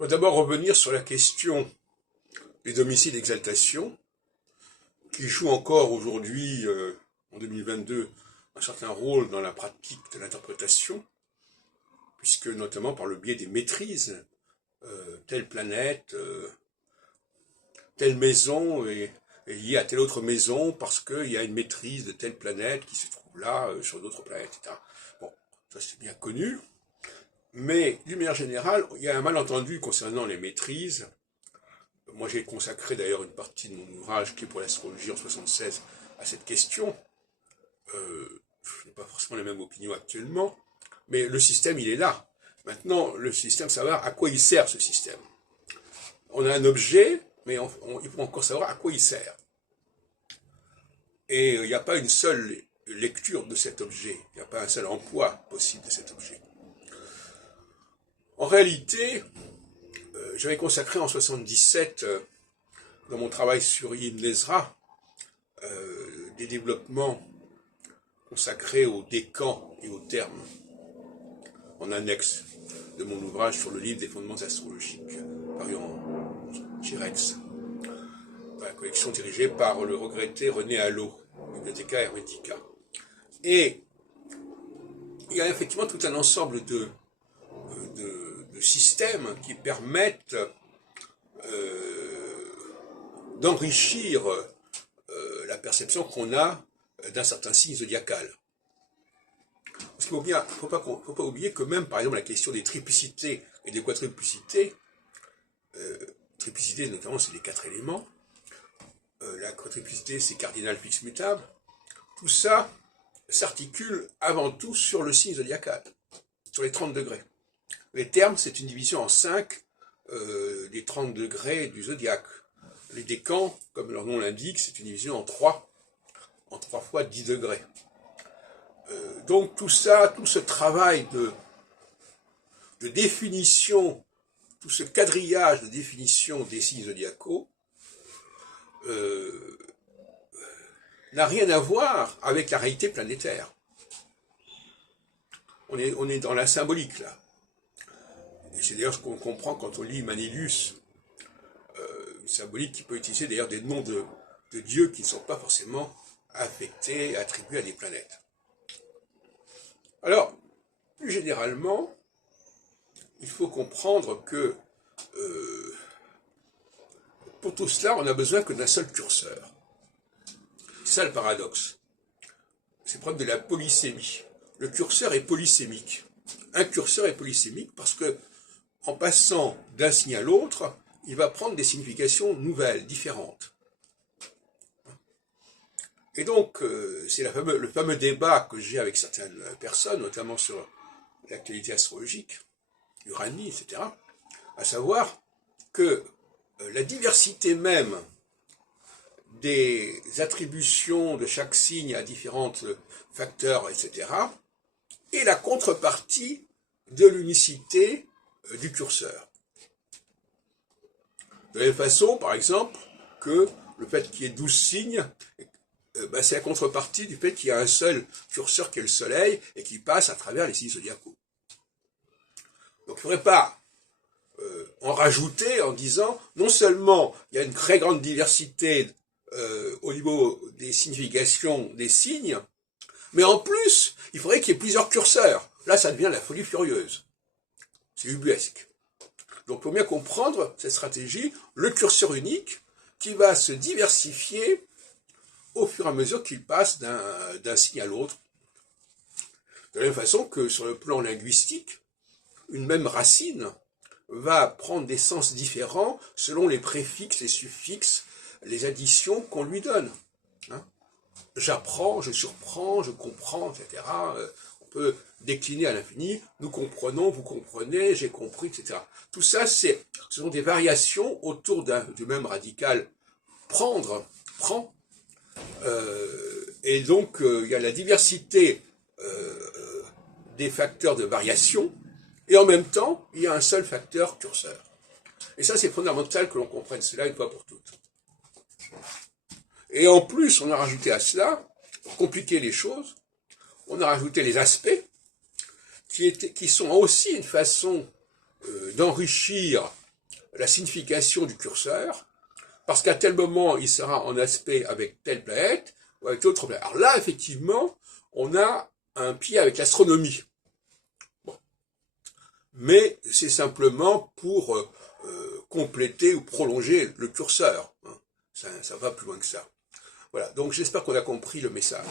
On va d'abord revenir sur la question des domiciles d'exaltation, qui jouent encore aujourd'hui, en 2022, un certain rôle dans la pratique de l'interprétation, puisque notamment par le biais des maîtrises, telle planète, telle maison est liée à telle autre maison parce qu'il y a une maîtrise de telle planète qui se trouve là, sur d'autres planètes, etc. Bon, ça c'est bien connu. Mais, d'une manière générale, il y a un malentendu concernant les maîtrises. Moi, j'ai consacré d'ailleurs une partie de mon ouvrage, qui est pour l'astrologie en 76, à cette question. Je n'ai pas forcément la même opinion actuellement, mais le système, il est là. Maintenant, le système, savoir à quoi il sert, ce système. On a un objet, mais il faut encore savoir à quoi il sert. Et il n'y a pas une seule lecture de cet objet. Il n'y a pas un seul emploi possible de cet objet. En réalité, j'avais consacré en 77, dans mon travail sur Ibn Ezra, des développements consacrés aux décans et aux termes, en annexe de mon ouvrage sur le livre des fondements astrologiques, paru chez Rex, dans la collection dirigée par le regretté René Allot, Bibliotheca Hermetica. Et il y a effectivement tout un ensemble de systèmes qui permettent d'enrichir la perception qu'on a d'un certain signe zodiacal. Parce qu'il ne faut pas oublier que même, par exemple, la question des triplicités et des quadruplicités, triplicité notamment c'est les 4 éléments, la quadruplicité c'est cardinal fixe mutable, tout ça s'articule avant tout sur le signe zodiacal, sur les 30 degrés. Les termes, c'est une division en 5 des 30 degrés du zodiaque. Les décans, comme leur nom l'indique, c'est une division en 3 fois 10 degrés. Donc tout ça, tout ce travail de définition, tout ce quadrillage de définition des signes zodiacaux n'a rien à voir avec la réalité planétaire. On est dans la symbolique là. Et c'est d'ailleurs ce qu'on comprend quand on lit Manilius, une symbolique qui peut utiliser d'ailleurs des noms de dieux qui ne sont pas forcément affectés, attribués à des planètes. Alors, plus généralement, il faut comprendre que pour tout cela, on n'a besoin que d'un seul curseur. C'est ça le paradoxe. C'est le problème de la polysémie. Le curseur est polysémique. Un curseur est polysémique parce que en passant d'un signe à l'autre, il va prendre des significations nouvelles, différentes. Et donc, c'est le fameux débat que j'ai avec certaines personnes, notamment sur l'actualité astrologique, Uranie, etc., à savoir que la diversité même des attributions de chaque signe à différents facteurs, etc., est la contrepartie de l'unicité du curseur. De la même façon, par exemple, que le fait qu'il y ait 12 signes, c'est la contrepartie du fait qu'il y a un seul curseur qui est le soleil et qui passe à travers les signes zodiacaux. Donc il ne faudrait pas en rajouter en disant, non seulement il y a une très grande diversité au niveau des significations des signes, mais en plus, il faudrait qu'il y ait plusieurs curseurs. Là, ça devient la folie furieuse. C'est ubuesque. Donc, pour bien comprendre cette stratégie, le curseur unique qui va se diversifier au fur et à mesure qu'il passe d'un signe à l'autre. De la même façon que sur le plan linguistique, une même racine va prendre des sens différents selon les préfixes, les suffixes, les additions qu'on lui donne. J'apprends, je surprends, je comprends, etc. On peut décliner à l'infini, nous comprenons, vous comprenez, j'ai compris, etc. Tout ça, ce sont des variations autour du même radical prendre, prend. Et donc, il y a la diversité des facteurs de variation, et en même temps, il y a un seul facteur curseur. Et ça, c'est fondamental que l'on comprenne cela une fois pour toutes. Et en plus, on a rajouté à cela, pour compliquer les choses, on a rajouté les aspects, qui sont aussi une façon d'enrichir la signification du curseur, parce qu'à tel moment, il sera en aspect avec telle planète, ou avec l'autre planète. Alors là, effectivement, on a un pied avec l'astronomie. Bon. Mais c'est simplement pour compléter ou prolonger le curseur. Hein. Ça va plus loin que ça. Voilà, donc j'espère qu'on a compris le message.